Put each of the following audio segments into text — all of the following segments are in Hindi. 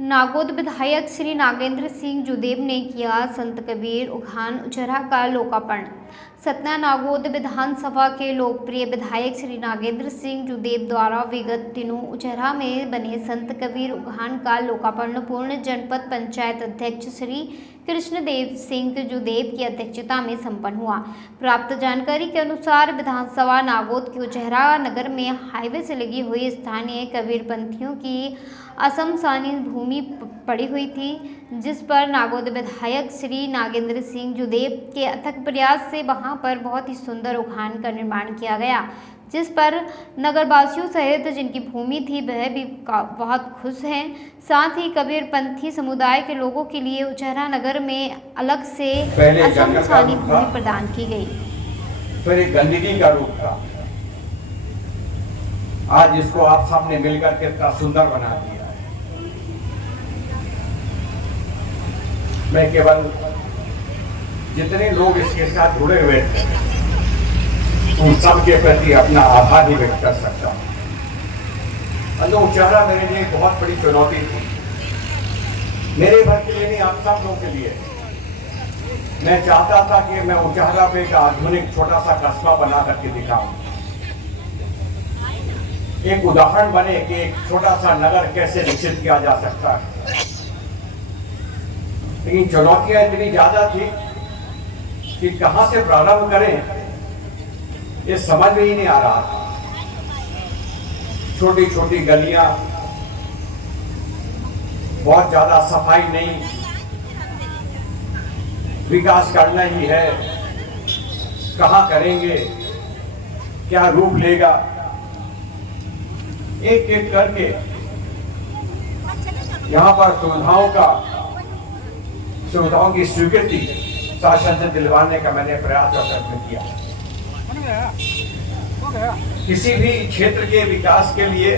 नागौद विधायक श्री नागेंद्र सिंह जुदेव ने किया संत कबीर उद्यान उचहरा का लोकार्पण। सतना नागौद विधानसभा के लोकप्रिय विधायक श्री नागेंद्र सिंह जुदेव द्वारा विगत दिनों उचहरा में बने संत कबीर उद्यान का लोकार्पण पूर्ण जनपद पंचायत अध्यक्ष श्री कृष्णदेव सिंह जुदेव की अध्यक्षता में संपन्न हुआ। प्राप्त जानकारी के अनुसार विधानसभा नागौद के उचहरा नगर में हाईवे से लगी हुई स्थानीय कबीरपंथियों की असमसानी भूमि पड़ी हुई थी, जिस पर नागौद विधायक श्री नागेंद्र सिंह जुदेव के अथक प्रयास से वहां पर बहुत ही सुंदर उद्यान का निर्माण किया गया, जिस पर नगरवासियों सहित जिनकी भूमि थी वह भी बहुत खुश हैं। साथ ही कबीरपंथी समुदाय के लोगों के लिए उचहरा नगर में अलग से असमसानी भूमि प्रदान की गई। फिर एक गंदगी का रूप था, आज इसको आप सामने मिलकर के इतना सुंदर बना दिया है। मैं केवल जितने लोग इसके साथ जुड़े हुए थे उन सब के प्रति अपना आभार ही व्यक्त कर सकता हूँ। उचहरा मेरे लिए बहुत बड़ी चुनौती थी, मेरे भर के लिए नहीं, आप सब लोगों के लिए। मैं चाहता था कि मैं उचहरा पे एक आधुनिक छोटा सा कस्बा बना करके दिखाऊं, एक उदाहरण बने कि एक छोटा सा नगर कैसे विकसित किया जा सकता है। लेकिन चुनौतियां इतनी ज्यादा थी कि कहां से प्रारंभ करें ये समझ में ही नहीं आ रहा था। छोटी छोटी गलियां, बहुत ज्यादा सफाई नहीं, विकास करना ही है, कहां करेंगे, क्या रूप लेगा, एक एक करके यहाँ पर सुविधाओं की स्वीकृति शासन से दिलवाने का मैंने प्रयास और प्रयत्न किया। किसी भी क्षेत्र के विकास के लिए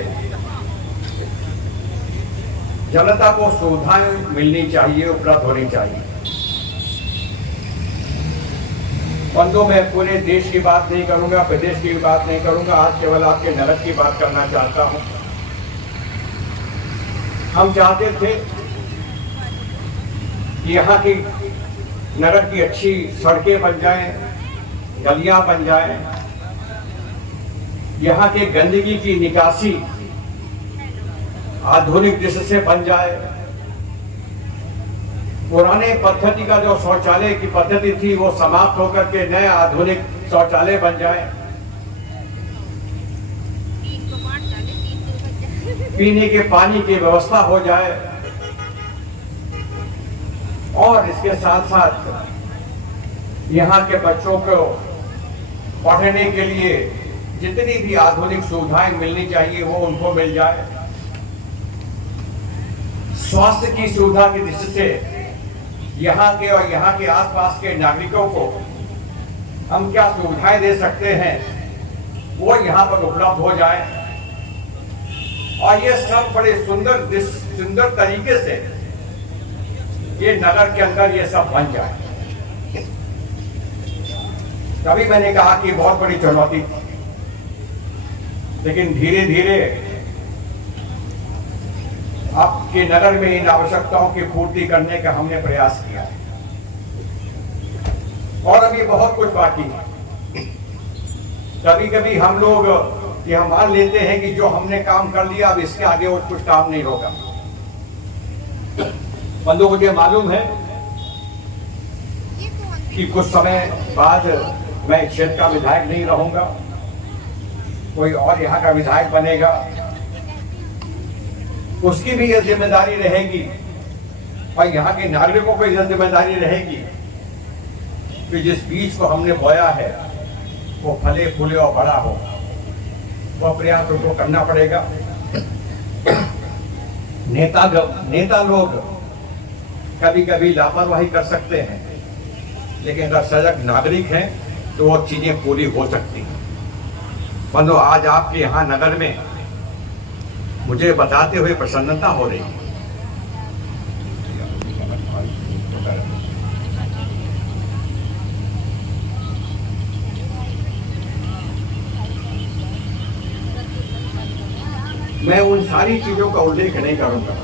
जनता को सुविधाएं मिलनी चाहिए, उपलब्ध होनी चाहिए। बंधु, मैं पूरे देश की बात नहीं करूंगा, प्रदेश की बात नहीं करूंगा, आज केवल आपके नगर की बात करना चाहता हूं। हम चाहते थे कि यहाँ की नगर की अच्छी सड़कें बन जाएं, गलियां बन जाएं, यहाँ के गंदगी की निकासी आधुनिक दृष्टि से बन जाए। पुराने पद्धति का जो शौचालय की पद्धति थी वो समाप्त होकर के नए आधुनिक शौचालय बन जाए। पीने के पानी की व्यवस्था हो जाए और इसके साथ साथ यहाँ के बच्चों को पढ़ने के लिए जितनी भी आधुनिक सुविधाएं मिलनी चाहिए वो उनको मिल जाए। स्वास्थ्य की सुविधा की दृष्टि से यहाँ के और यहाँ के आसपास के नागरिकों को हम क्या सुविधाएं दे सकते हैं वो यहाँ पर उपलब्ध हो जाए और ये सब बड़े सुंदर तरीके से ये नगर के अंदर ये सब बन जाए। तभी मैंने कहा कि बहुत बड़ी चुनौती थी, लेकिन धीरे धीरे आपके नगर में इन आवश्यकताओं की पूर्ति करने का हमने प्रयास किया है और अभी बहुत कुछ बाकी है। कभी कभी हम लोग ये मान लेते हैं कि जो हमने काम कर लिया अब इसके आगे और कुछ काम नहीं होगा। बंधु, मुझे मालूम है कि कुछ समय बाद मैं क्षेत्र का विधायक नहीं रहूंगा, कोई और यहाँ का विधायक बनेगा, उसकी भी यह जिम्मेदारी रहेगी और यहाँ के नागरिकों को यह जिम्मेदारी रहेगी कि जिस बीज को हमने बोया है वो फले फूले और बड़ा हो, वो प्रयास उनको करना पड़ेगा। नेता लोग कभी कभी लापरवाही कर सकते हैं, लेकिन अगर सजग नागरिक हैं तो वो चीजें पूरी हो सकती हैं। बंधु, आज आपके यहाँ नगर में मुझे बताते हुए प्रसन्नता हो रही है। मैं उन सारी चीजों का उल्लेख नहीं करूंगा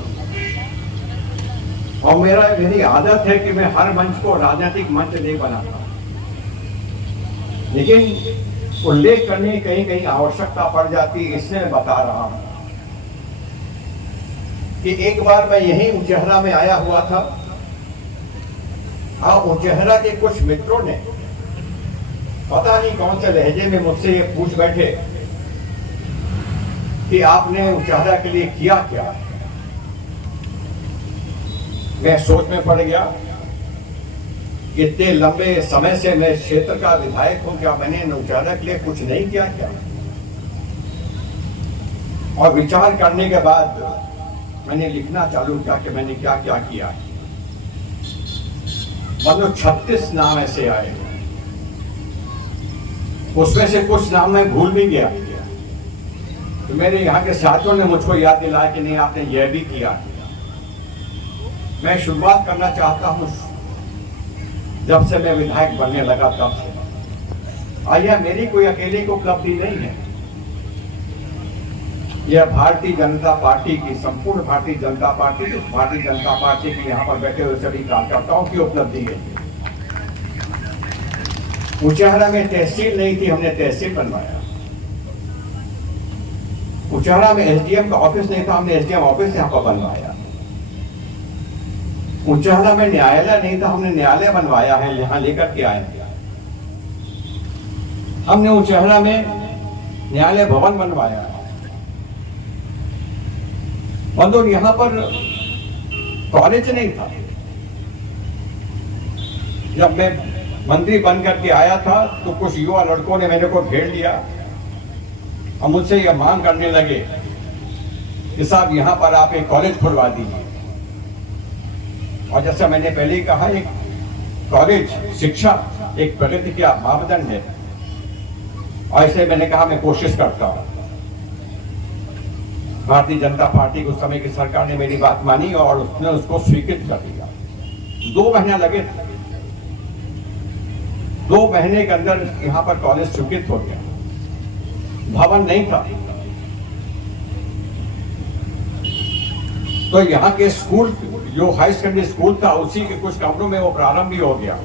और मेरी आदत है कि मैं हर मंच को राजनीतिक मंच नहीं बनाता, लेकिन उल्लेख करने की कहीं कहीं आवश्यकता पड़ जाती है, इसलिए मैं बता रहा हूं कि एक बार मैं यहीं उचेहरा में आया हुआ था और उचेहरा के कुछ मित्रों ने पता नहीं कौन से लहजे में मुझसे ये पूछ बैठे कि आपने उचेहरा के लिए किया क्या। मैं सोच में पड़ गया कि इतने लंबे समय से मैं क्षेत्र का विधायक हूं, क्या मैंने उचेहरा के लिए कुछ नहीं किया क्या। और विचार करने के बाद मैंने लिखना चालू किया कि मैंने क्या क्या किया। मतलब 36 नाम ऐसे आए, उसमें से कुछ नाम मैं भूल भी गया, तो मेरे यहाँ के साथियों ने मुझको याद दिलाया कि नहीं आपने यह भी किया। मैं शुरुआत करना चाहता हूं जब से मैं विधायक बनने लगा तब से। और यह मेरी कोई अकेले की उपलब्धि नहीं है, यह भारतीय जनता पार्टी की, संपूर्ण भारतीय जनता पार्टी, भारतीय जनता पार्टी के यहाँ पर बैठे हुए सभी कार्यकर्ताओं की उपलब्धि है। उचेहरा में तहसील नहीं थी, हमने तहसील बनवाया। उचेहरा में एसडीएम का ऑफिस नहीं था, हमने एसडीएम ऑफिस यहाँ पर बनवाया। उचेहरा में न्यायालय नहीं था, हमने न्यायालय बनवाया है, यहां लेकर के आए। हमने उचेहरा में न्यायालय भवन बनवाया है। बंधु, यहां पर कॉलेज नहीं था। जब मैं मंत्री बन करके आया था तो कुछ युवा लड़कों ने मेरे को घेर लिया और मुझसे यह मांग करने लगे कि साहब यहां पर आप एक कॉलेज खुलवा दीजिए। और जैसा मैंने पहले ही कहा, एक कॉलेज शिक्षा एक प्रगति का मापदंड है, और इसलिए मैंने कहा मैं कोशिश करता हूं। भारतीय जनता पार्टी को उस समय की सरकार ने मेरी बात मानी और उसने उसको स्वीकृत कर दिया। 2 महीने लगे थे, 2 महीने के अंदर यहां पर कॉलेज स्वीकृत हो गया। भवन नहीं था, तो यहाँ के स्कूल, जो हाई सेकेंडरी स्कूल था, उसी के कुछ कमरों में वो प्रारंभ भी हो गया।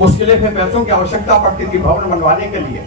उसके लिए फिर पैसों की आवश्यकता पड़ती थी भवन बनवाने के लिए।